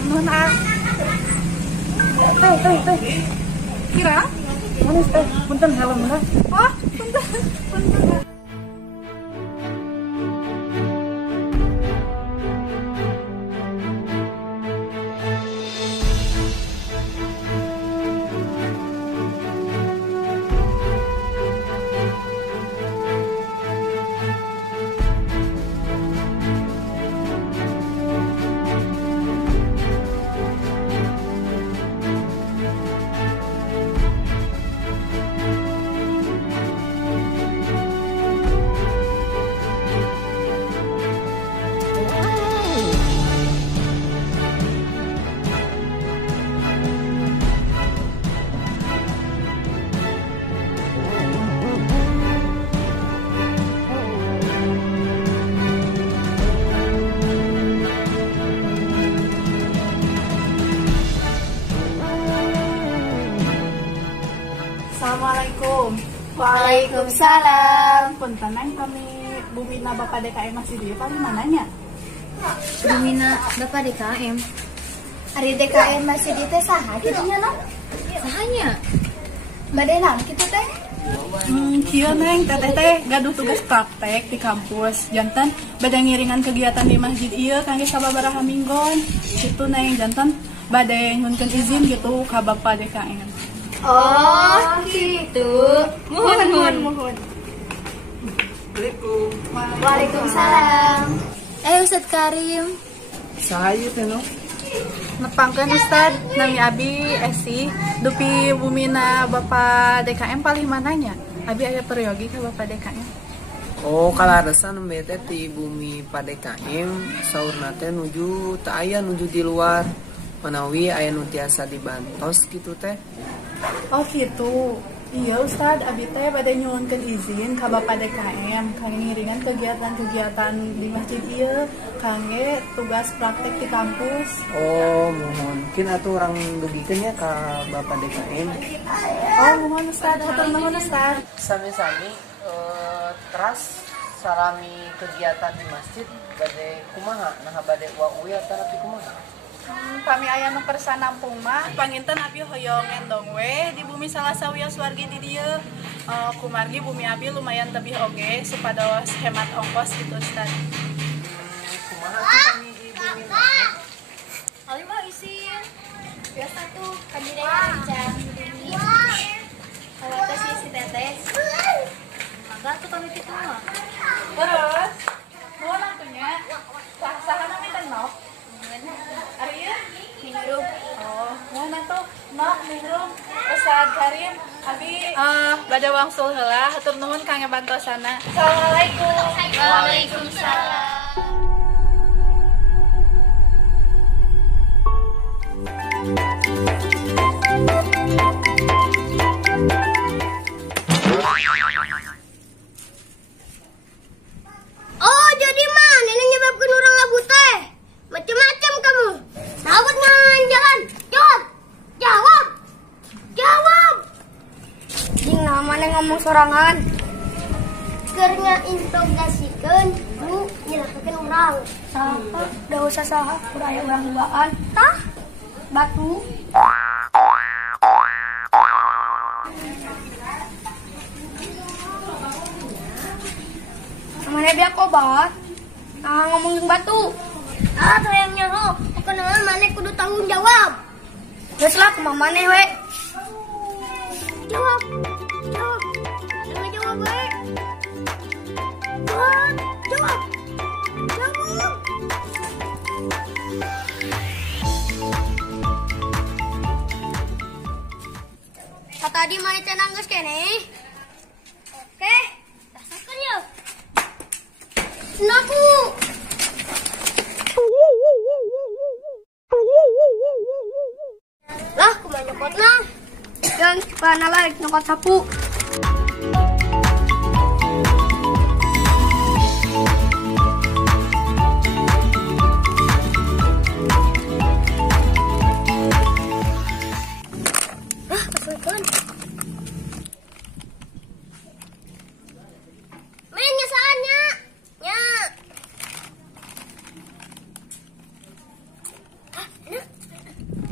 hatur nuhun ah. Kira? Manis teh, punten helmna. Oh, punten. Punten. Assalamualaikum. Waalaikumsalam. Punten neng kami Bumina Bapak DKM masih di mananya? Bumina Bapak DKM. Ari DKM masih di teh saha kitu nya no? Sahanya? Bade naon kitu teh? Kieu neng teteh gaduh tugas praktek di kampus. Janten bade ngiringan kegiatan di masjid ieu kangge sababaraha minggon. Kitu neng janten bade nyunkeun izin gitu ka Bapak DKM. Oh, gitu. Mohon. Waalaikumsalam. Ustaz Karim. Sahayu teh no. Nepangkeun Ustad, nami abi Esi, dupi Bumina Bapak DKM paling mananya? Abi aya peryogi ka Bapak DKM. Oh, kalaresan bete ti bumi PDKM saurna teh nuju teu aya nuju di luar. Manawi aya nu tiasa dibantos gitu teh. Oh gitu. Iya Ustad, abi teh bade nyuhunkeun izin ka Bapak DKM kangge ngiringan kegiatan-kegiatan di masjid ieu kangge tugas praktek di kampus. Oh, mohon. Mungkin atuh orang dugikeun nya ka Bapak DKM. Oh, mohon Ustad, hatur nuhun Ustad. Sami-sami teras salami kegiatan di masjid bade kumaha? Nah bade wa uya tarapi kumaha? Kami aya nu kersa nampung mah panginten abi hoyong endong we di bumi Salasa wios wargi di dieu. Kumargi bumi abi lumayan tebih oge supados hemat ongkos gitu Ustaz. Kumaha tuh kami di bumi masjid? Ali mah isin. Biasa tuh kadirean rencang di bumi. Kalau teh si teteh. Mangga tuh kami kitu mah. Terus nuhun atunya. Saha nami teh Nok? Ari ieu Minggu. oh, nuhun atuh Nok Ningrum Ustaz Karim abi bade wangsul heula hatur nuhun kang ngabantosana. Assalamualaikum. Waalaikumsalam. Oh, jadi mana yang nyebabkan orang labu teh? Macam-macam kamu. Sahabat jalan. Jawab. Jing namanya ngomong sorangan. Kernya interogasikan, lu nyelakakan orang. Saha? Udah usah saha, udah aya urang duaan. Tah? Batu. Mana biak obat? Nah, ngomongin batu. Tuh yang nyuruh. Kenangan mana kudu tanggung jawab. Geus lah kumaha maneh we? Jawab. Jangan jawab baik. Jawab. Tadi mana tenang geus kene? Oke, rasakan yuk. Naku. Lah, kumaha nyokotna? Yang pana lagi nyokot sapu.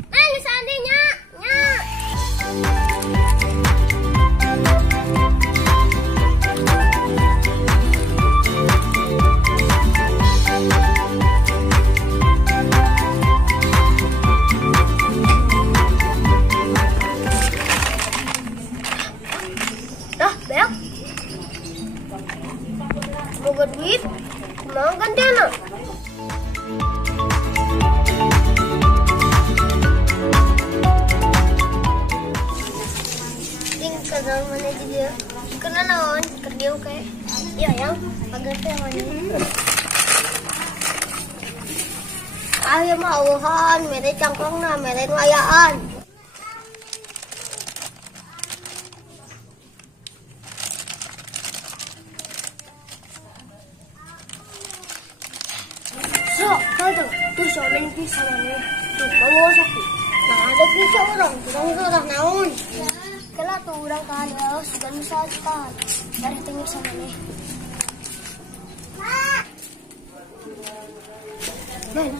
Neng, seandainya. Dah, Bel. Semoga duit. Mau ganti anak. Kadang mana dia kena naon kerja oke iya yang agar teh mana ayo mauhan mere cangkongna mere wayaan so tuh soalnya bisa mana tuh bawa sakit nah ada bisa orang naon kala tuh urang kahalos dan misalkan dari tinggi sama nih. Ben,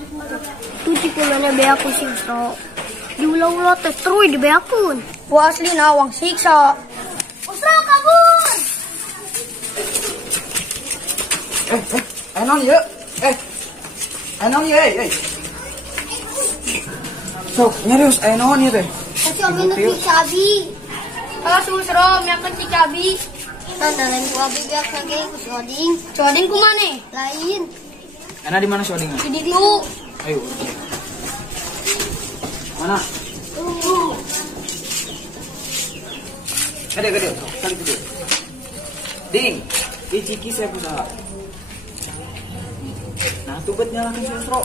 tuh cikulanya be aku siksa. Di ulah-ulah teh terus di be akun. Wah asli nawang siksa. Usra kabur. Non ya? Non ya? Sok, nyarius, non ya teh? Kasi amin na sabi. Kalau susro, miakan si Cabi. Tanda lain ku abi biak lagi ku soding. Coding kumane? Lain. Enak di mana shootingnya? Di ditu. Ayo. Mana? Gede. Kali gede. Ding, iciki saya usaha. Nah, tuh bet nyalakan si Usro.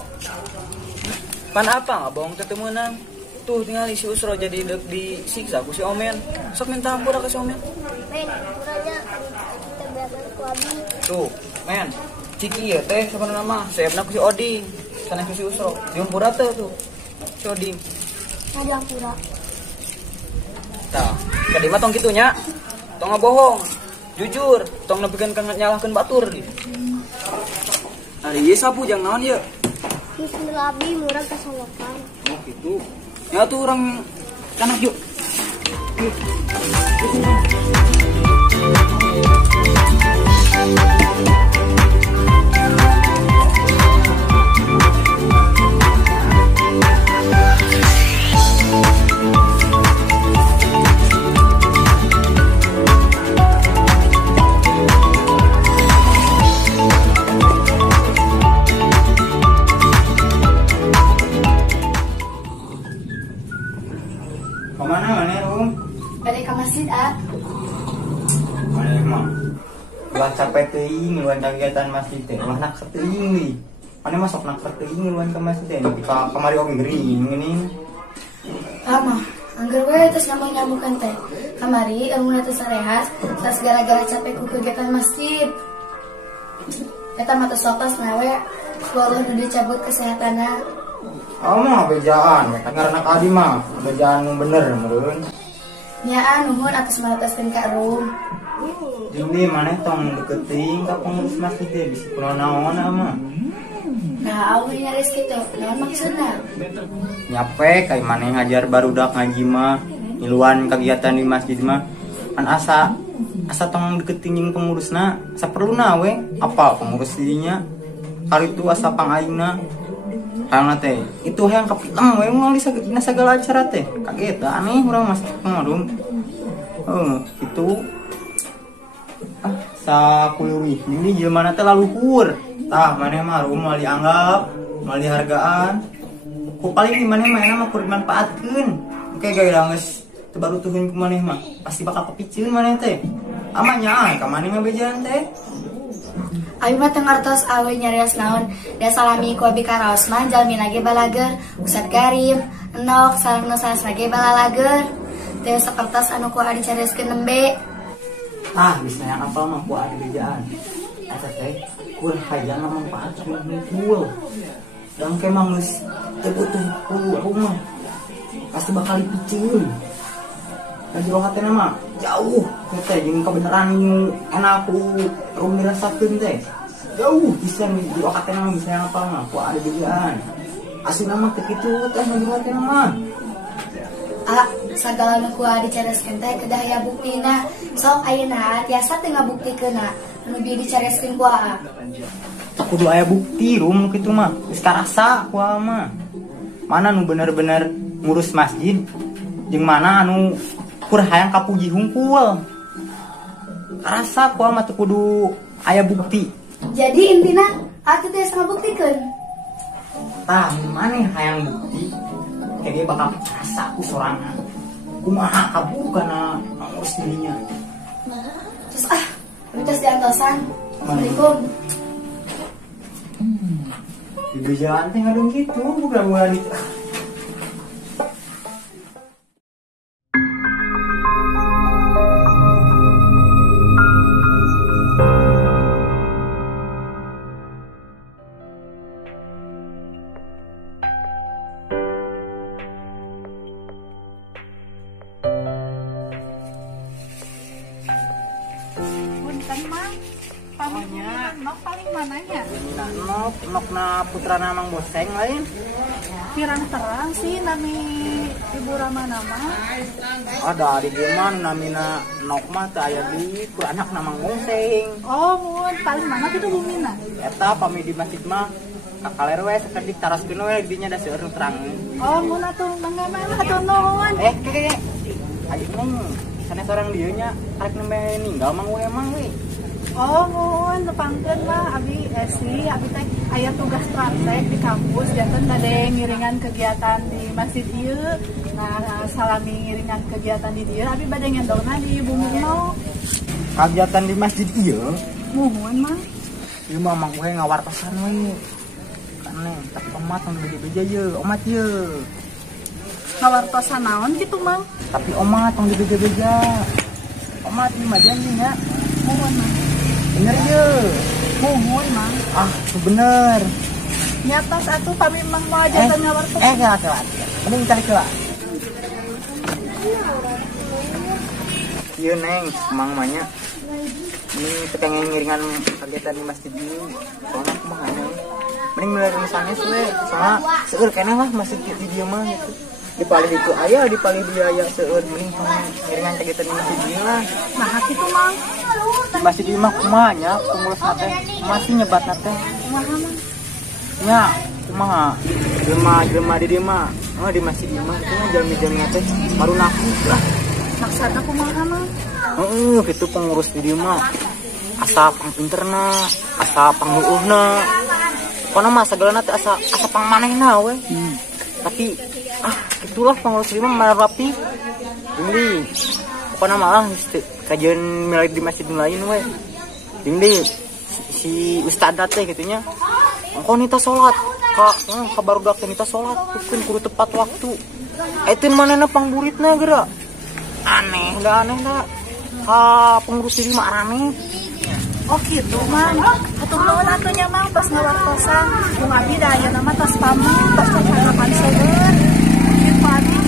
Pan apa nggak bohong ketemu nang? Tuh tinggal si Usro jadi disiksa ku si Omen. Sok minta ampun ke si Omen. Men, kurangnya kita biarkan ku abi. Tuh, men. Ciki ya teh sebenarnya nama. Saya pernah ku si Odi. Sana ku si Usro. Diumpura tuh. Si Odi. Ada pura. Tah, kadima tong kitunya. Tong bohong. Jujur, tong nepikeun kang nyalahkeun batur gitu. Ari ieu sapu jang naon ieu? Bismillah abi murah kasolokan. Oh gitu. Ya tuh orang kanak yuk. Mana Rum? Balik ke masjid, ah. Mana emang? Ulah capek teuing ngeluan kegiatan masjid teh. Ulah nak teuing nih. Mana masuk nak teuing ngeluan ke masjid teh. Kita kamari oge geuring geuning. Mah, anggar we terus nyambung-nyambungkan teh. Kamari ilmu teh sarehat, tas gara-gara capek ku kegiatan masjid. Eta mah teh sotos nawe, Allah udah cabut kesehatanna. Mah bejaan, kan ngaranna Adi mah. Bejaan nu bener meureun. Nyaan nuhun atas malateskeun ka Rum. Jadi mana tong deketing ka pengurus masjid teh bisi kunaon naon mah. Nah, awe nyaris kitu. Naon maksudna? Nyape kayak mana ngajar barudak ngaji mah ngiluan kegiatan di masjid mah kan asa tong deketing jeung pengurusna saperluna we apa pengurus dirinya kali itu asa pangaingna karena teh itu yang kapitang we moal dina sagala acara teh kaget aneh urang mas pengarum itu sakuluwi ini jelema teh laluhur tah maneh mah rum moal dianggap moal dihargaan ku paling di maneh mah enak mah kudu manfaatkeun oke gaya geus teu baru tuhun ku maneh mah pasti bakal kepicieun maneh teh amanya ka maneh mah bejaan teh Ayo mah teu ngartos awe nyarios naon da salami ku abi karaos mah jalmi lagi balager Ustad Karim enok sareng nu sanes lagi balalager teh sakertas anu ku adi carioskeun nembe bisa yang apa mah ku adi bejaan eta teh kur hayang manfaatkeun hungkul dan kemang geus teu butuh rumah pasti bakal dipicieun jero hatena mah jauh teh jeung kebenaran nu enak ku rum dirasakeun teh jauh bisa jero hatena mah bisa apa mah ku ada bejaan Asli nama begitu teh menjual mah. Segala nu kuah dicareskeun teh kedah aya buktina. Sok ayeuna tiasa teu ngabuktikeunna anu bieu dicareskeun ku A. Tak kudu aya bukti rum kitu mah. Geus karasa ku mah. Mana nu bener-bener ngurus masjid jeung mana anu kur hayang kapuji hungkul. Karasa ku mah teu kudu aya bukti. Jadi intina atuh tiasa ngabuktikeun. Tah mana hayang bukti? Kayak dia bakal karasa ku sorangan. Kumaha kabu kana ngurus dirinya. Terus terus diantosan. Assalamualaikum. Di jalan teh ngadung gitu, bukan itu. Nok paling mananya? Nok na putra namang boseng lain. Pirang terang sih nami Ibu Rama nama. Ada di Jerman namina Nok mah teh aya di anak namang boseng. Oh, mun paling mana kitu bumina? Eta pami di masjid mah kakaler we sakedik taraskeun we dinya da seueur terang. Oh, mun atuh mangga mana atuh nuhun. Keke. Adik neng sanes orang dieu nya arek nembe ninggal mang we emang we. Oh, mun nepangkeun mah abi esi, abi teh aya tugas praktek di kampus janten bade ngiringan kegiatan di masjid ieu. Nah, salami ngiringan kegiatan di dieu abi bade ngendongna di Bumungno. Kegiatan di masjid ieu? Muhun mah. Ieu mah mang we ngawartosan we. Kan neng, tapi omat tong beja-beja ieu, omat ieu. Ngawartosan naon kitu, Mang? Tapi omat tong beja-beja. Omat ieu mah janji nya. Muhun mah. Bener ye. Muhun Mang. Bener. Nyatos atuh pami Mang mau ajakan ngawartos. Kelak. Mending cari kelak. Iya neng, Mang manya. Ini pengen ngiringan kegiatan di masjid ini. Soalnya aku mah neng. Mending mulai misalnya sih, soalnya seueur keneh lah masjid di dia mah gitu. Di palih itu aya, di palih biaya seueur mending ngiringan kegiatan di masjid ini lah. Nah, kitu Mang. Di masjid ini mah kumaha nya, pengurus nate masih nyebat nate. Kumaha Mang? Ya, kumaha? Jelema di dieu mah. Di masjid ieu mah kitu mah jalmi-jalmi nate baru naku lah. Maksudna kumaha Mang? Gitu pengurus di dieu mah. Asa pangpinterna, asa pangeueuhna. Pokona mah sagalana teh asa pangmanehna we. Tapi itulah pengurus di dieu mah rapi. Ini pokona mah kajian milih di masjid lain we. Dingli si ustadzna teh gitunya. Engko nita salat ka barudak teh nita salat kudu tepat waktu. Etin manehna pangburitna geura. Aneh dah. Pengurus diri mah aneh. Oh gitu Mang. Atuh nuhun atunya Mang tos ngawartosan. Jeung abi da ayeuna mah tos pamung tos kacakapan seueur. Kitu abi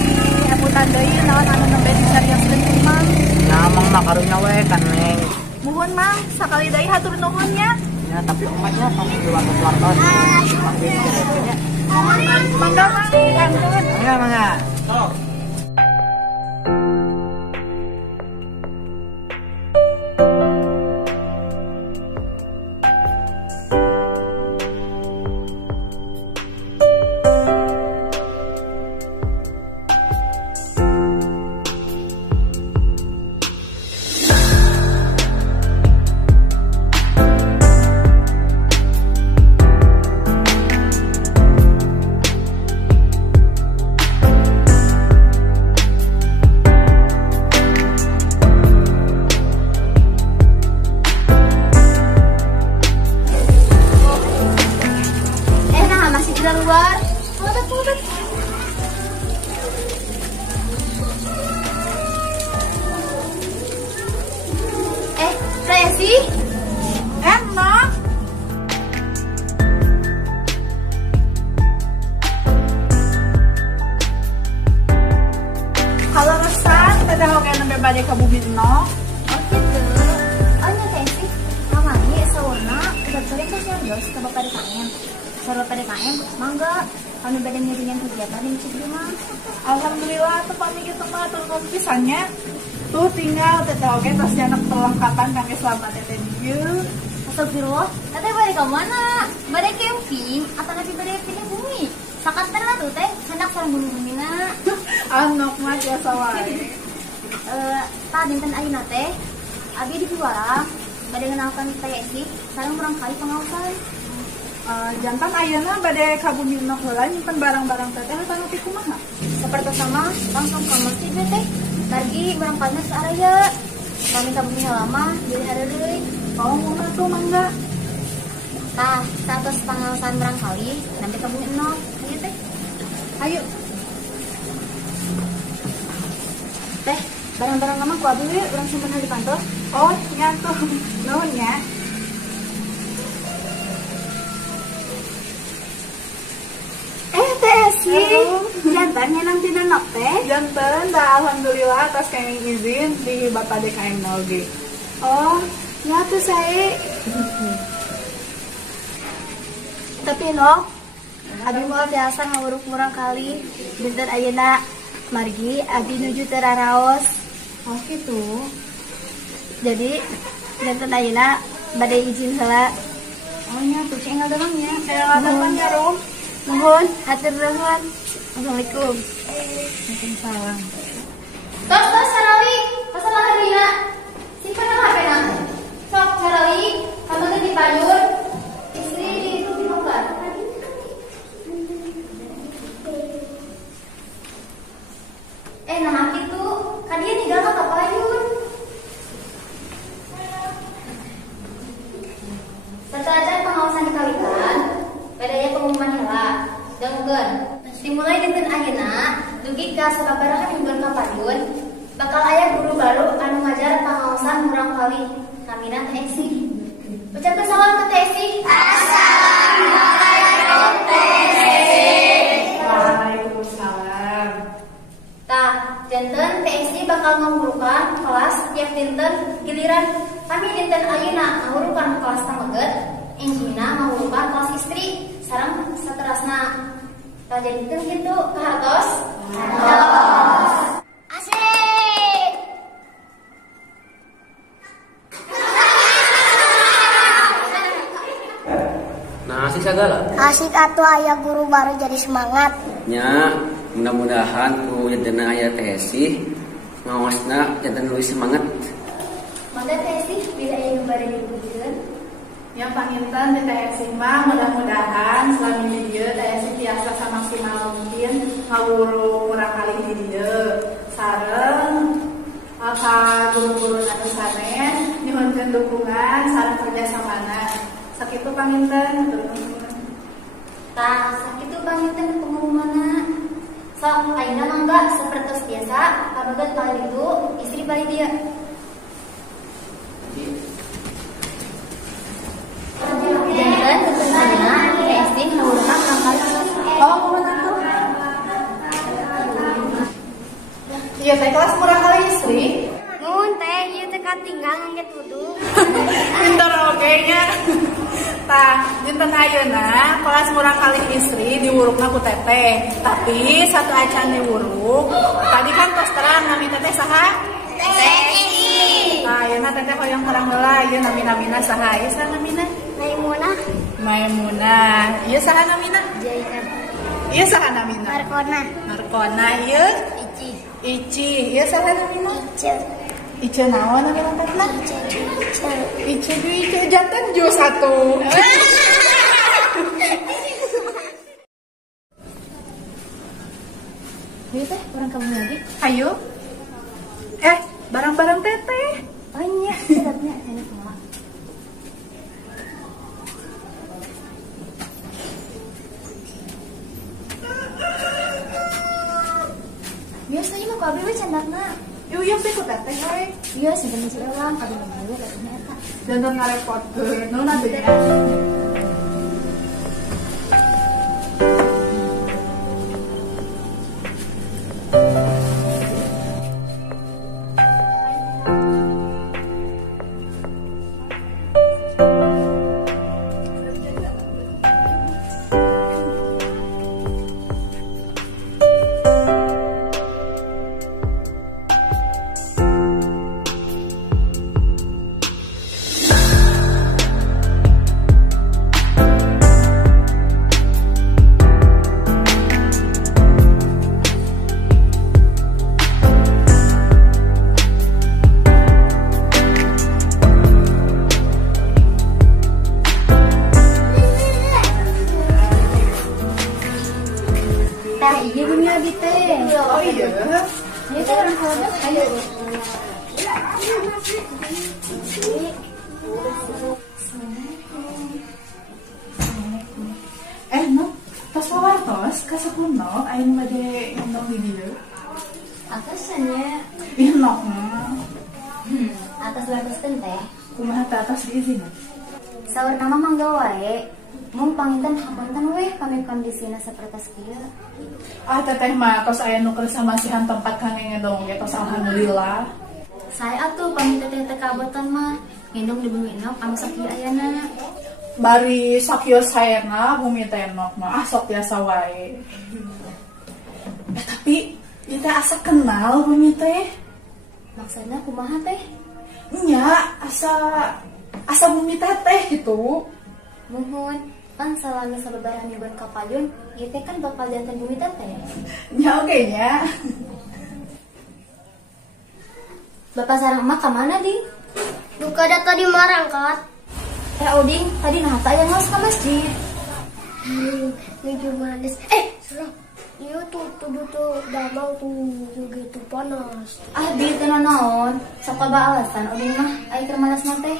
diaputan deui naon anu nembe dicarioskeun ku Mang. Ya Mang mah karunya we kan neng. Muhun Mang, sakali deui hatur nuhun nya. Ya tapi omatnya pasti diwartos-wartos. Mangga Mang, kangen. Mangga. Resi? Enak. Kalau resan, teh oke nembe bade ka Bubitno. Oh gitu. Oh nya Resi. Kamari saurna udah sering ke Cianjur ke Bapak DKM. Sarua PDKM, mangga kami pada ngiringan kegiatan di masjid rumah. Alhamdulillah tempat gitu mah turun pisannya. Tuh tinggal teteh oke terus anak perlengkapan kami selamat teteh dieu. Astagfirullah, teteh balik ke mana? Bade camping atau nanti bade pindah bumi? Sakat terlah tuh teh, hendak sareng bumi na. Anak mah biasa wae. Tak dinten ayeuna teh, abi di Juara, bade ngenalkan TSI, sareng urang kali pengawasan. Jantan ayeuna bade ka bumi nok heula nyimpen barang-barang teteh anu ti kumaha? Seperti sama langsung ke masjid we teh. Dargi urang kalina saaraya. Kami ka bumi lama jadi hareureuy. Oh, mau tuh mangga. Tah, status pengawasan barangkali nanti ka bumi nok. Ayo teh. Ayo. Teh, barang-barang lama ku abi we urang simpen di kantor. Oh, nya tuh. Nuhun ya. Jantan nyenang tina nok teh. Jantan dah alhamdulillah atas kami izin di Bapak DKM 0G. Oh, ya tuh saya. Tapi nok, abi mau biasa nguruk murang kali. Dinten ayeuna margi abi nuju teraraos. Oh gitu. Jadi dinten ayeuna bade izin heula. Oh nya tuh cengal dalamnya. Saya ngapain ya Rum? Mohon hatur nuhun. Assalamualaikum. Waalaikumsalam. Tos Sarawi, masalah harina. Simpen HP na. Sok Sarawi, kamu tuh dipayun. Istri di itu dibuka. Nah gitu, kan dia tinggal ke payun. Setelah pengawasan dikalikan, bedanya pengumuman heula. Dengkeun. Dimulai dinten ayeuna dugi ka sababaraha mingguan ka payun bakal aya guru baru anu ngajar pengawasan murang kali kamina TSI. Ucapkeun salam ke TSI. Assalamualaikum TSI. Waalaikumsalam. Tah, janten TSI bakal ngahurukan kelas tiap dinten giliran kami dinten ayeuna ngahurukan kelas tameget, injina ngahurukan kelas istri sareng saterasna. Tak jadi gitu, ke hartos. Asik. Nah, asik segala. Asik atuh aya guru baru jadi semangat. Nya, mudah-mudahan ku jadena aya TSI ngawasna jantan luwih semangat. Mangga TSI bila aya nu bade diwujudkeun. Yang panginten di TSI mah mudah-mudahan selama ini dia TSI biasa semaksimal mungkin ngawuru kurang kali di dia sareng ka guru-guru anu sanes nyuhunkeun dukungan sareng kerjasamana sakitu panginten Tah, sakitu panginten pengumumanna. Sok ayeuna mangga sapertos biasa kabeget kali itu istri bali dia. Jangan tentunya TSI ngawurkan rangkali. oh kumaha tuh iya teh kelas kurang kali istri Mun teh ieu teh katinggal ngangge tuduh. pinter oke nya tah dinten ayeuna kelas murang kali istri diwurukna ku teteh tapi satu acan diwuruk tadi kan tos terang nami teteh saha nah ayeuna teteh hoyong terang heula ieu nami-namina saha ieu saha namina Maimunah, Maimunah ieu saha namina Jainab, ieu saha namina Markona, Markona ieu Ici, Ici ieu saha namina Ice, Ice naon anu lengkapna Ice. Ice du Ice jantan ju satu Ayo teh, orang kamu lagi. ayo barang-barang teteh Banyak sedapnya ini semua. Biasanya mah kabeh we candakna. yuk teh ku teteh we Iya, simpen di ulang kabeh mah katanya eta. jantan ngarepotkeun nu nanti ya Tah iya bumi abi teh. Oh iya. Ini teh orang sahabat ayo. Nuk, tos pawartos ka sakunok aya nu bade ngomong di dieu. Atasannya Ih nok mah. atas batas teh. Kumaha teh atas diizin. Saur nama mangga wae. Mun panginten hapunten weh kami kondisina sapertos kieu. Ah teteh mah tos aya nu keur samasihan tempat kang ngedong ge tos alhamdulillah. Saya atuh pamit teh teh kabotan mah ngendong di bumi enok anu sakieu ayana. Bari sakieu saena bumi teh nok mah sok biasa wae. Tapi ieu teh asa kenal bumi teh. Maksudna kumaha teh? Nya asa bumi teh gitu. Muhun, kan salami sababaraha mingguan kapayun, ieu teh kan bakal janten bumi teh. Nya oge nya. Bapak sareng emak ka mana, Ding? Duka data di marangkat. Oding, tadi nah aya ngaos ka masjid. Menuju manis. Serang. Iya tuh damang tuh gitu panas. Ah, di teh naon? Sok loba alasan oding mah aya keur malasna teh.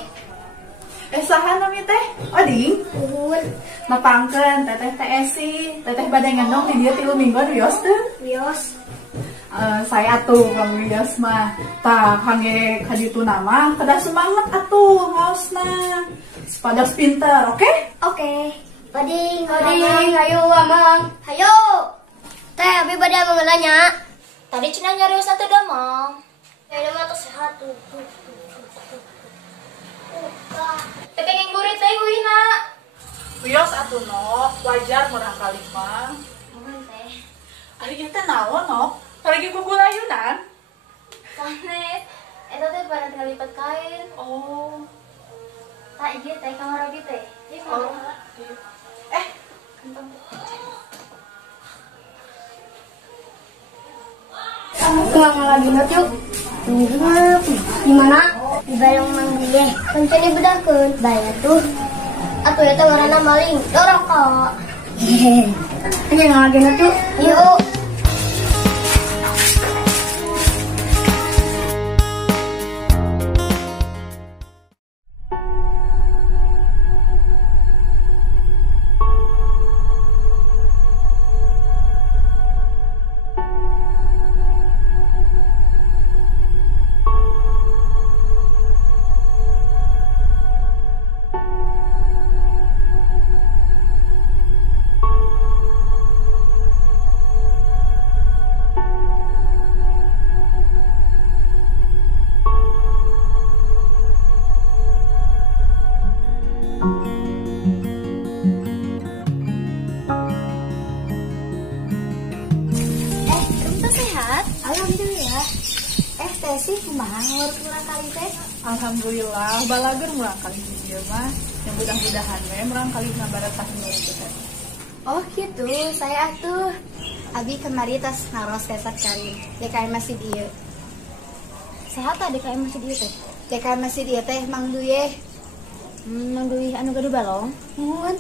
Saha nami teh? Oding, Nuhun. mapangkeun teteh teh Esi. Teteh bade ngendong di dieu 3 mingguan wios teh. Wios. Saya tuh Bang Wios mah tah kangge ka ditu nama kedah semangat atuh ngaosna. Sepados pinter, oke? Oke. Oding, Ayo amang. Hayo. Teh, abi bade mengenanya. Tadi cenah nyarios teh damang. Ini mah tuh sehat tuh. Teh pengen gurit teh wihna. Wios atuh nok, wajar murah kali mah. Mohon teh. Ari ieu teh naon nok? Lagi bubul ayunan? Sanes, eta teh pada tinggal lipat kain. Oh. Tak ieu teh kamar oge teh. Ieu Oh. kamar. Kentong. Kamu lagi yuk. Di mana? Di Bayang Manggih. Kencen dibedakeun. Bayar tuh. Atuh eta ngaranna maling. Dorong kok. Hehe. Ini lagi yuk. Yuk. Alhamdulillah. Teh sih kumaha ngurang kali teh? Alhamdulillah, balager murang kali di dieu mah. Yang mudah-mudahan we murang kali ngabaratah nurut teh. Oh gitu, saya atuh abi kemari tas ngaros kesak kali DKM masih dieu. Saha tah DKM masih dieu teh? DKM masih dieu teh Mang Duye. Mang Duye anu gadu balong. Nuhun.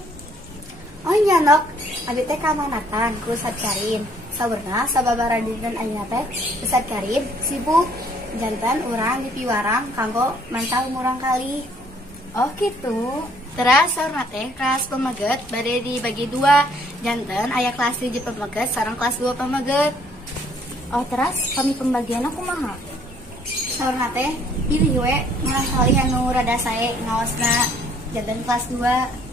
Oh nya nok, abi teh kamanatan ku Ustad Karim. Sabeurna sababaraha dinten ayeuna teh Ustad Karim sibuk jantan urang di piwarang kanggo mantau murang kali. Oh gitu. Teras saurna teh kelas pamaget bade dibagi 2. Janten aya kelas 3 pamaget sareng kelas 2 pamaget. Oh teras kami pembagianna kumaha? Saurna teh pilih we murang kali anu rada sae ngaosna janten kelas 2.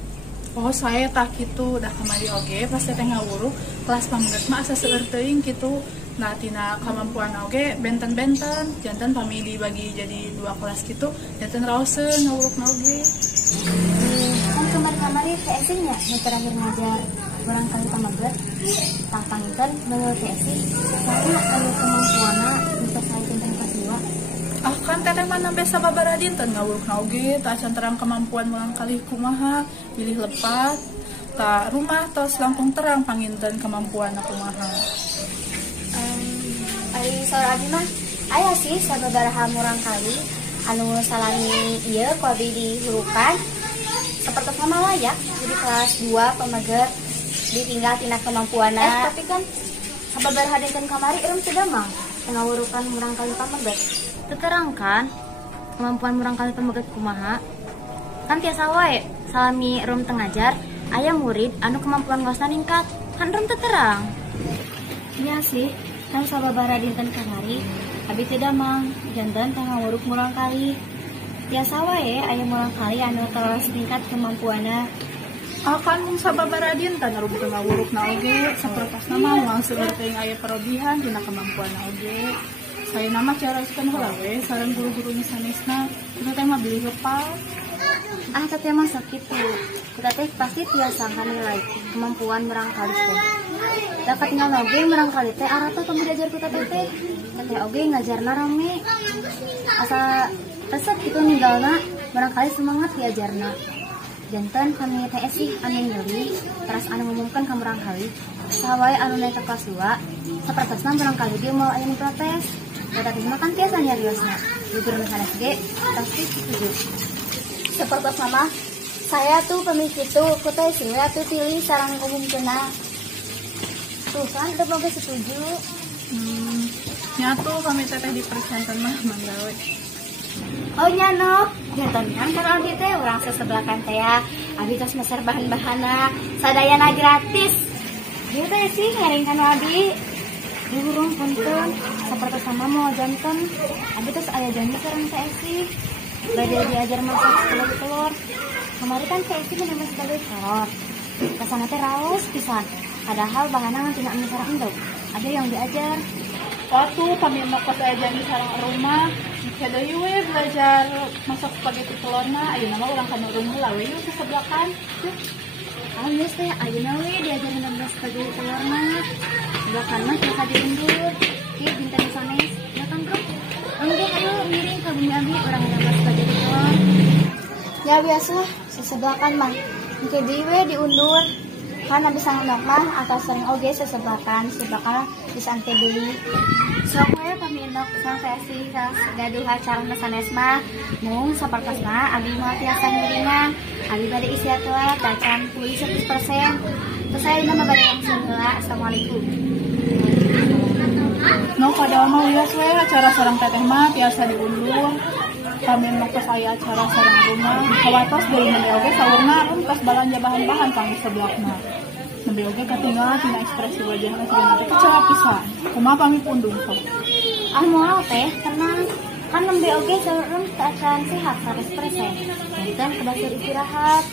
Oh saya tak gitu udah kemari oge pas teh ngawuruh kelas pamaget mah asa seueur teuing kitu. Nah tina kemampuan oge benten-benten janten pami dibagi jadi 2 kelas gitu janten raoseun ngawurukna oge. Kan kemarin-kemarin TSI nya yang terakhir ngajar urang kali pamaget tah panginten menurut TSI saya anu kemampuanna bisa sae janten kelas 2. Ah kan teteh mana biasa babaraha dinten ngawurukna oge tah acan terang kemampuan murang kali kumaha pilih lepat tah rumah tos langkung terang panginten kemampuan kumaha. Ari saur abi mah aya sih sababaraha murang kali anu salami ieu ku abi dihurukan sapertos mah layak jadi kelas 2 pamaget ditinggal tina kemampuanna. Tapi kan sababaraha dinten kamari urang teu damang ngawurukan murang kali pamegat. Teterangkan kemampuan murang kali pamegat kumaha? Kan tiasa wae salami rum teu ngajar aya murid anu kemampuan ngaosna ningkat. Kan rum teu terang. Iya sih, kan sababaraha dinten kamari abi teu damang janten teh ngawuruk murang kali. Tiasa wae aya murang kali anu telas ningkat kemampuanna. Akan mung sababaraha dinten rum teu ngawurukna oge sapertosna mah moal seueur teh aya parobihan dina kemampuanna oge. Saya nama caraskeun heula we sareng guru-gurunya sanesna kita teh mah bilih heupat. Ah teh mah sakitu. Kita teh pasti tiasa nilai kemampuan merangkali teh. Dapat tinggal oge merangkali teh arata kami diajar kita teh. Teh oge ngajarna rame. Asa resep kitu ninggalna merangkali semangat diajarna. Janten kami teh sih anu nyeri terus anu ngumumkeun ka merangkali. Sawae anu naik ke kelas 2 sapertosna merangkali dia mau aya nu protes. Eta teh mah kan tiasa nyariosna. Guru sanes ge pasti setuju. Seperti sama saya tuh pemikir tuh kota saya tuh pilih sarang umumkeuna. Tuh kan udah boga setuju. Nyatu kami teh dipersiapkan mah mangga we. Oh nyano, jantan kan kalau di teh urang sesebelakan teh ya. Abi tos meser bahan-bahana sadayana gratis. Dieu teh sih ngaringkan abi. Di urang punten saperti sama mau jantan. Abi tos aya janji sareng teh sih. Bade diajar masak telur. Kemarin kan teh sih menemui sebagai telur. Kesana teh raos pisan. Padahal bahanna ngan tina anu sareng endog. Ada yang diajar. Waktu kami mau ke janji sareng rumah, kada we belajar masak spaghetti telurna, ayeuna mah urang kana rumah lah we sesebelakan. Geus teh ayeuna we diajarin nambah spaghetti telurna. Sebelakan mah kita diundur. Ieu dinten sanes, ya kan, Bro? Engge ayo miring ka bumi abi urang nambah spaghetti telur. Ya biasa sesebelakan mah. Engke deui we diundur. Kan abis sangendok mah atau sering oge sesebelakan bisa ante deui. Sok we pamindok sang versi ras gaduh acara sanes mah mung sapertosna abi mah tiasa ngiringan. Abi bade istirahat telat dacan pulih 100%. Terus ayeuna mah bade langsung heula. Assalamualaikum. No padahal mah wias we acara sareng teteh mah tiasa diundur. Kami mau ke saya acara sareng rumah. Kawatos deui mah oge saurna rum tos balanja bahan-bahan kami sebelakna. Nabi oge katinggalan tina ekspresi wajahna segala teh kecewa pisan. Kumaha pami pundung sok. Ah moal teh tenang. Kan nembe oge saurang teu acan sehat 100%. Dan kebasir istirahat.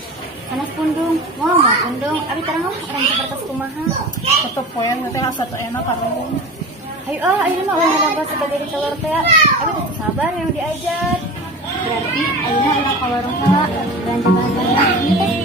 Sanes pundung, moal mah pundung. Abi terang orang sapertos kumaha. Tetep poe teh asa teu enak karo. Ayo ayeuna mah ulah nambah sebagai telur teh. Abi tetep sabar yang diajar. Berarti ayeuna urang ka warung heula belanja bahan-bahan ini teh.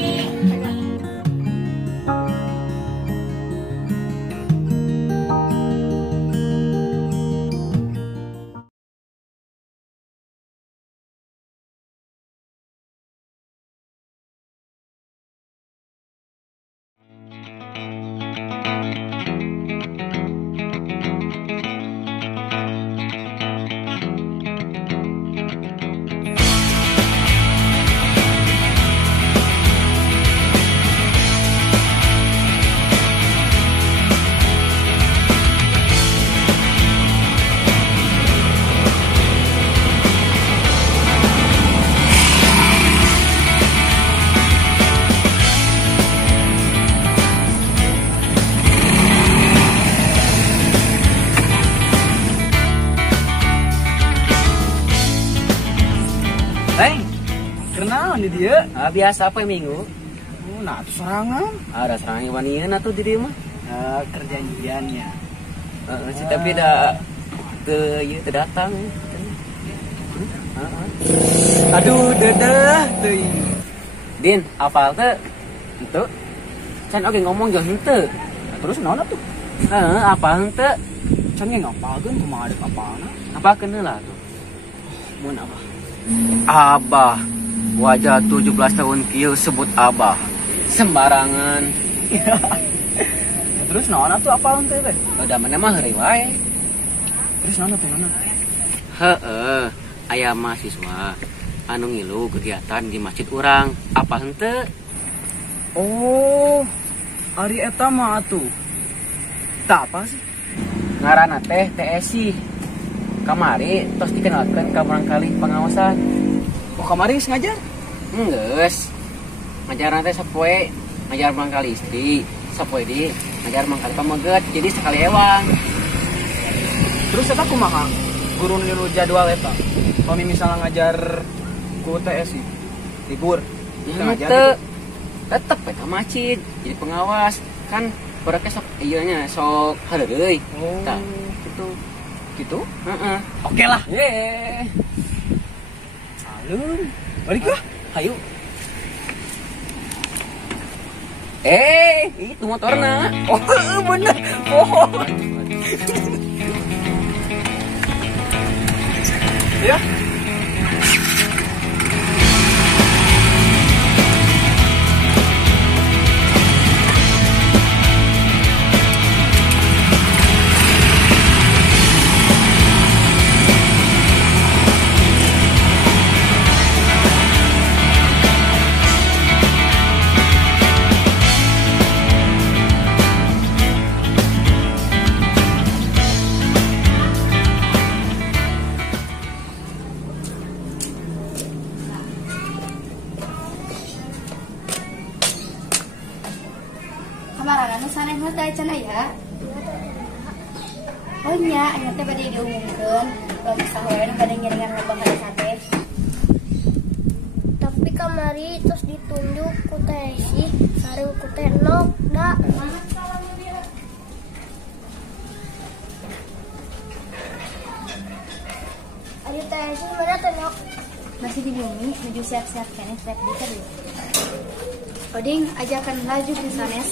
Di dia Biasa apa minggu? nah itu serangan Ada serangan wanian atau di dia mah? kerjanjiannya Tapi dah terdatang. Aduh, dadah tuh. Din, apal teh? Itu can oge ngomong jeung henteu. terus naon atuh Apa henteu? can ge ngapalkeun kumaha ada apana Apakeun heula tuh? mun apa Abah. Wajah 17 tahun kieu sebut Abah. Sembarangan. terus naon atuh apal teh teh Da mana mah heureuy wae. terus naon atuh naon Heeh, aya mahasiswa anu ngilu kegiatan di masjid urang. Apa henteu? oh ari eta mah atuh tak apa sih Ngaranna teh TSI. Kamari tos dikenalkeun ka barangkali pengawasan. Oh kamari geus ngajar? Geus. Ngajarna teh sapoe ngajar barangkali istri, sapoe di ngajar barangkali pameget. Jadi sekali ewang. Terus eta kumaha? Guru nu jadwal eta. Pami misalnya ngajar ku TSI libur. Teu tetep eta macit jadi pengawas kan barake sok ieu nya sok hareureuy. Tah Gitu. Gitu? heeh. Oke lah. Ye. Alun. Balik lah. Hayu. Itu motorna. Oh, bener. Oh. Ya. Kamarana sana mah teh cenah ya. Oh nya, anya teh bade diumumkeun, lomba sahoe nu bade ngiringan lomba kali sate. Tapi kamari terus ditunjuk ku TSI sareng ku teh Nok da. Ari TSI mana teh Nok? Masih di bumi, menuju siap-siap kene trek di tadi. Oding, ajakan laju di sanes.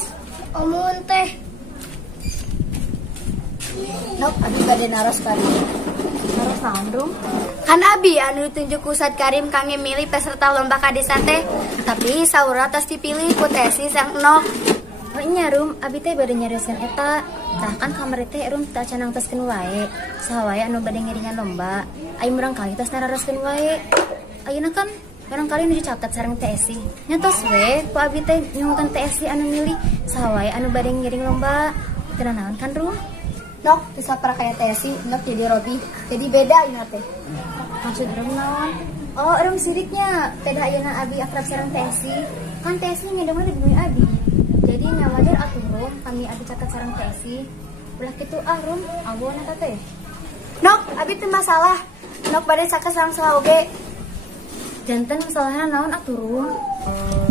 Omun teh. Nok, abi bade naros Karim. Naros naon, Rum? Kan abi anu ditunjuk ku Ustad Karim kangge milih peserta lomba kadesa teh. Tapi saura tas dipilih ku TSI sang Nok. Oh nya Rum, abi teh bade nyarioskeun eta. Tah kan kamari teh Rum teu cenah teskeun wae. Saha wae anu bade ngiringan lomba, aya murangkali tos nararoskeun wae. Ayeuna kan barangkali nu dicatat sareng TSI. Nyatos we ku abi teh nyungkeun TSI anu milih saha wae anu bade ngiring lomba. Teu naon kan Rum? Nok, teu sapara kaya TSI, Nok jadi Robi. Jadi beda ieu teh. Maksud Rum naon? Oh, Rum sidiknya. Beda ayeuna abi akrab sareng TSI. Kan TSI ngedeng di dunia abi. Jadi nya wajar atuh Rum, kami abi catat sareng TSI. Ulah kitu Rum, aweuna eta teh. Nok, abi teu masalah. Nok bade catat sareng saha oge. Janten masalahnya naon atuh Rum.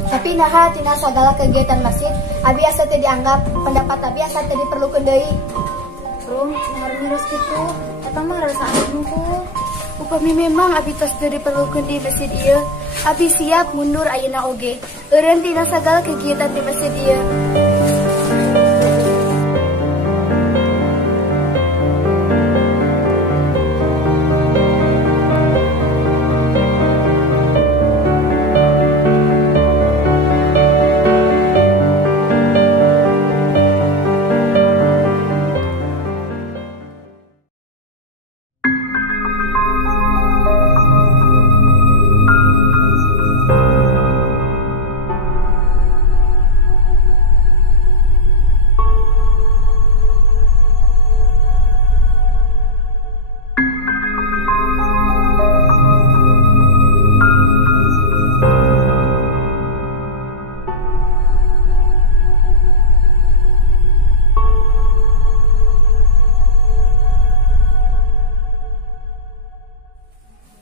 Tapi naha tina sagala kegiatan masjid, abi asa teu dianggap pendapat abi asa teu diperlukeun deui. Rum, harus ngurus kitu, eta mah rasa hungkul. Upami memang abi tos teu diperlukeun di masjid ieu, abi siap mundur ayeuna oge. Eureun tina sagala kegiatan di masjid ieu.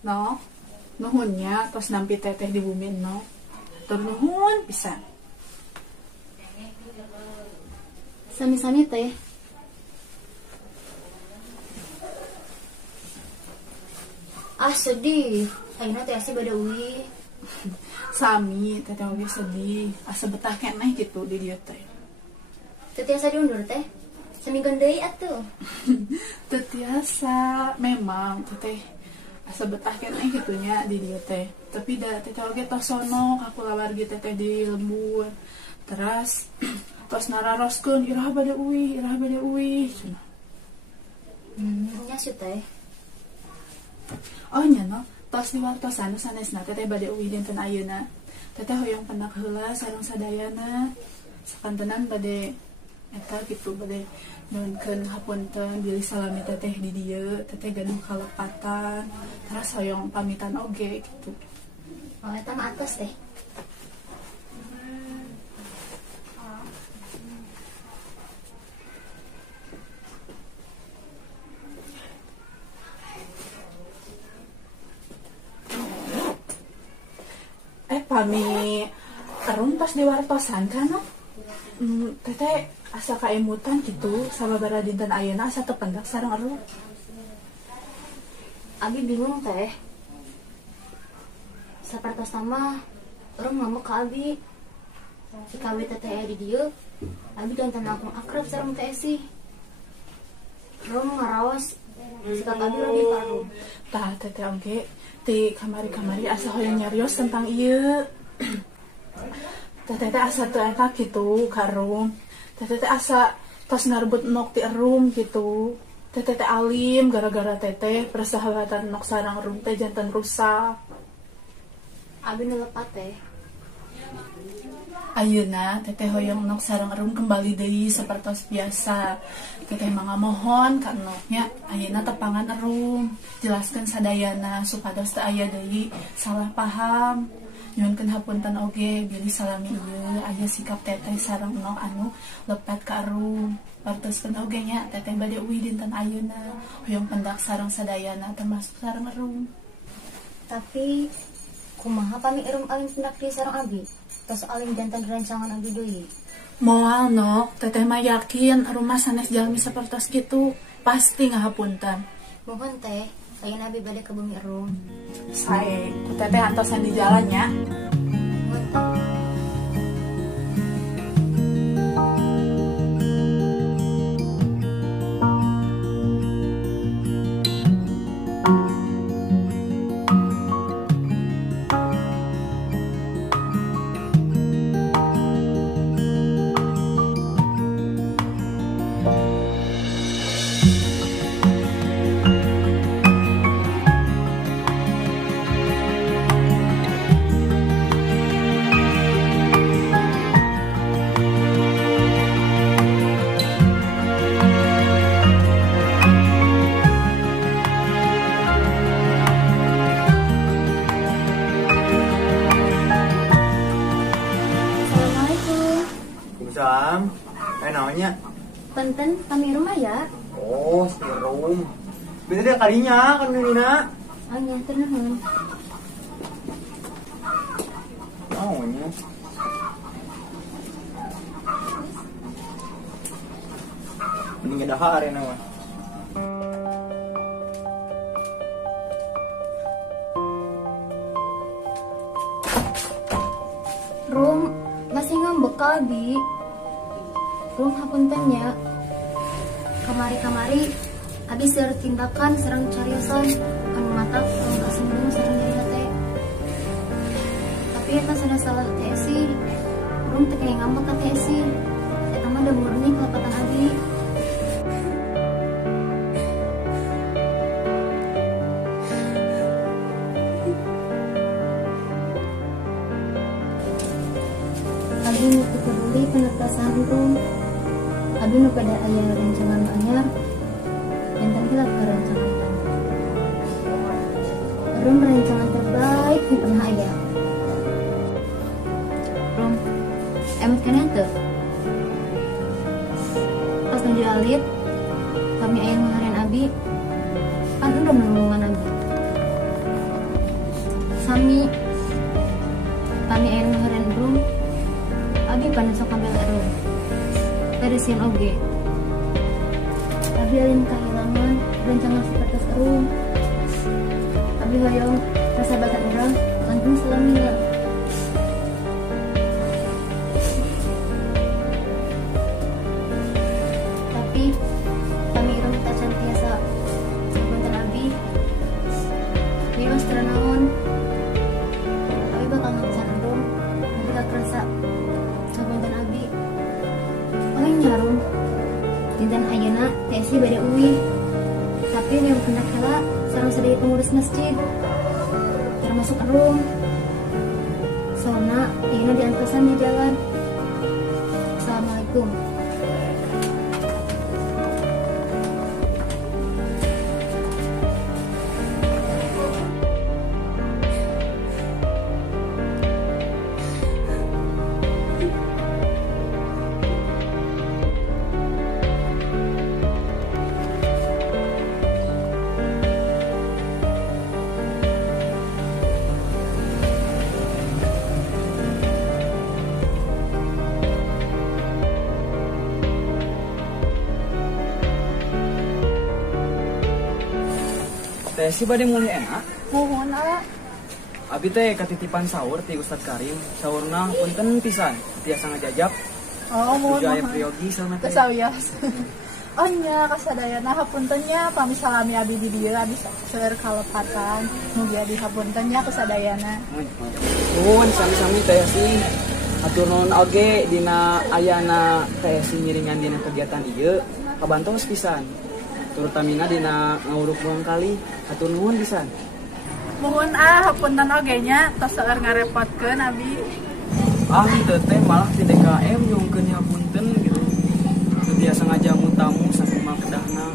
No, nuhunnya tos nampi teteh di bumi no. Tur nuhun pisan. Sami-sami teh. Ah sedih. Ayeuna teh asih bade uwi. Sami teteh oge sedih. Asa betah keneh gitu di dieu teh. Teu tiasa diundur teh. Seminggu deui atuh. Teu tiasa memang teteh asa betah keneh gitunya di dieu teh. Tapi da teteh oge tos sono ka kulawargi teteh di lembur. Terus tos nararoskeun iraha bade uwi, iraha bade uwi. Nya sih teh. Oh nya no, tos di waktosan sanesna teteh bade uwi dinten ayeuna. Teteh hoyong penak heula sareng sadayana. Sakantenan bade eta gitu bade Nuhunkeun hapunten bilih salami teteh di dieu, teteh gaduh kalepatan. Terus hoyong pamitan oge gitu. Oh, eta mah atos teh. Pami Arum pas di wartosan kan teteh asa kaemutan gitu sababaraha dinten ayeuna asa teu pendak sareng Arum. Abi bingung teh. Sapertos sama Arum ngambek ka Abi. Ikawi teteh aya di dieu, Abi jantan langsung akrab sareng teh si. Arum ngaraos sikap Abi lagi ka Arum. Tah teteh oge ti kamari-kamari asa hoyong nyarios tentang ieu. Teteh asa teu enak gitu ka Arum. Teteh asa tos ngarebut nok ti Arum gitu. Teteh alim gara-gara teteh persahabatan nok sareng Arum teh jantan rusak. Abi nelepat teh. Ayeuna teteh hoyong nok sareng Arum kembali deui sapertos biasa. Teteh mangga mohon ka noknya ayeuna tepangan Arum, jelaskeun sadayana supados teu aya deui salah paham. Nyuhunkeun hapunten oge bilih salami ieu aya sikap teteh sareng nok anu lepet ka Arum. Partoskeun oge nya teteh bade uwi dinten ayeuna hoyong pendak sareng sadayana termasuk sareng Arum. Tapi kumaha pami Arum alim pendak di sareng Abi? Tos alim jantan rancangan Abi deui. Moal nok, teteh mah yakin Arum mah sanes jalmi sapertos kitu, pasti ngahapunten. Mohon teh, ayeuna Abi bade ke bumi Arum. Sae, ku teteh antosan di jalan nya. Mohon teh. Sam, naonnya? Punten pami Arum aya. Oh, si Rum. Bener deh kalinya kan Nina. Oh nya teu nuhun. Naonnya? Mending ada hari nama. Rum masih ngambek ka Abi. Rum hapunten nya. Kamari-kamari Abi seueur tindakan sareng cariosan anu matak rum kasinggung sareng diri teh. Tapi eta sada salah teh si. Rum teu kaya ngambek ka teh si. Eta mah da murni kelepatan Abi. Abi nu teu peduli kana perasaan Rum. Abi nu pada aya rancangan anyar, enten hilap ke rancangan itu. Rum rancangan terbaik yang pernah aya. Rum, emot kena tuh. Pas nuju alit, kami aya ngaharian Abi, kan udah menunggungan Abi. Sami, kami aya ngaharian Rum, Abi panas sok ngambil Rum. Beresin oge. Abi alin kehilangan rancangan seperti Arum. Abi hoyong persahabatan orang langgeng selamanya. Tapi kami Arum tak cantiasa sepunten Abi. Bios teranaon. Abi bakal ngapisan Arum. Abi tak kerasa sepunten Abi. Nyarum dinten ayeuna teh si bade uwi. Tapi yang hendak heula sareng sadaya pengurus masjid termasuk Arum. Soalna ayeuna diantosan di jalan. Assalamualaikum. teh si bade mulai enak. Muhun Abi teh katitipan sahur ti Ustad Karim. Sahurna punten pisan. Tiasa ngajajab. Oh, muhun. Tujuh aya priyogi sama teh. Kesawias. Oh nya kasadayana hapuntennya pamisalami abi di dieu abi seueur kalepatan mugi abi hapuntennya kasadayana. Nuhun sami-sami teh sih. Atur nuhun oge dina ayana teh si ngiringan dina kegiatan ieu kabantos pisan. Terutamina dina nguruk buang kali. Atur nuhun pisan. Muhun hapunten oge nya tos seueur ngarepotkeun abi. Teu teh malah ti DKM nyungkeun hapunten gitu. Biasa ngajamu tamu sakumaha kedahna.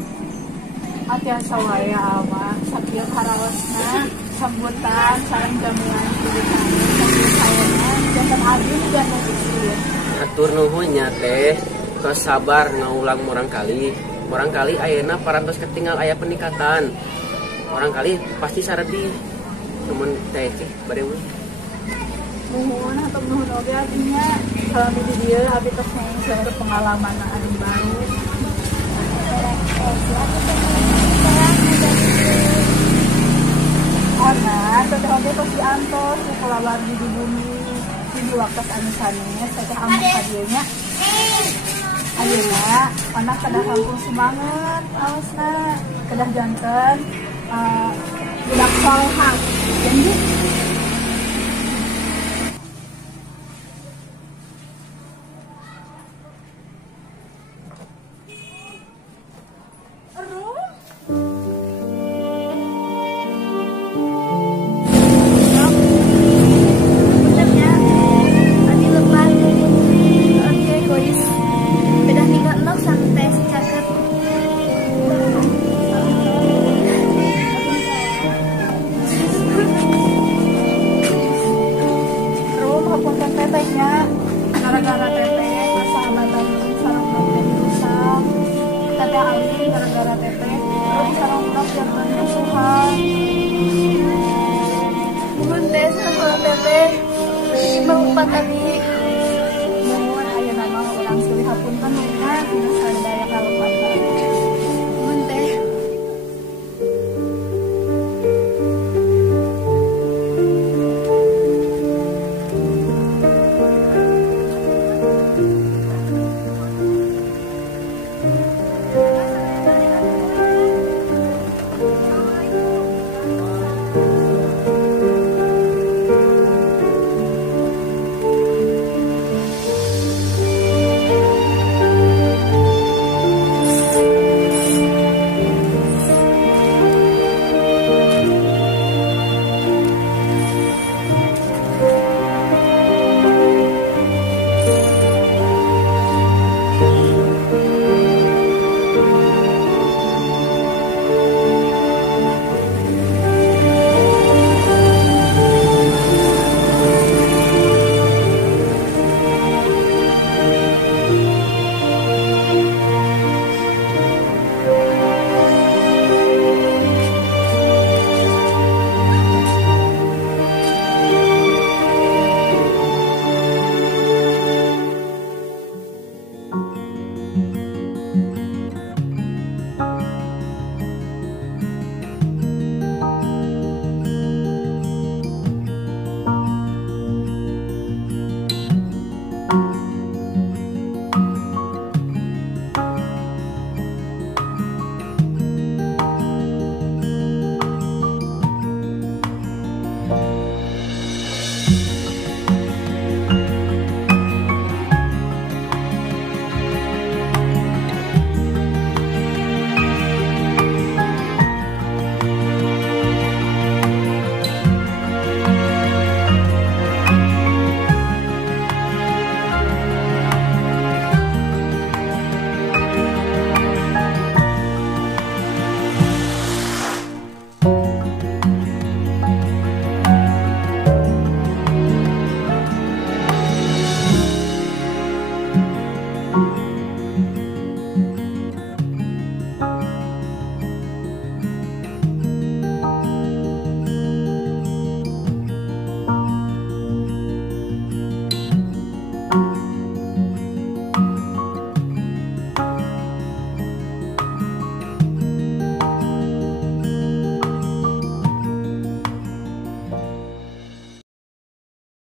Atiasa wae mah sakieu haraosna sambutan sareng jamuan kudu sakieu saena janten abi juga nusieun. Atur nuhun nya teh tos sabar ngaulang murang kali ayeuna parantos ketinggal aya peningkatan. Orang kali pasti saredi. Namun teh bade we. Muhun atau nuhun oge artinya salami di dieu abi tos nyaing seueur pengalaman anu baru. Karena teteh oge tos diantos kelawar di bumi di waktu anu sanes teteh amun ka dieu nya. Ayeuna anak kedah kampung semangat aosna kedah janten budak salehah. Janji gara-gara teteh persahabatan sareng teteh rusak teteh alih gara-gara teteh terus sareng udah jangan musuhan Bun teh sama teteh beri empat tadi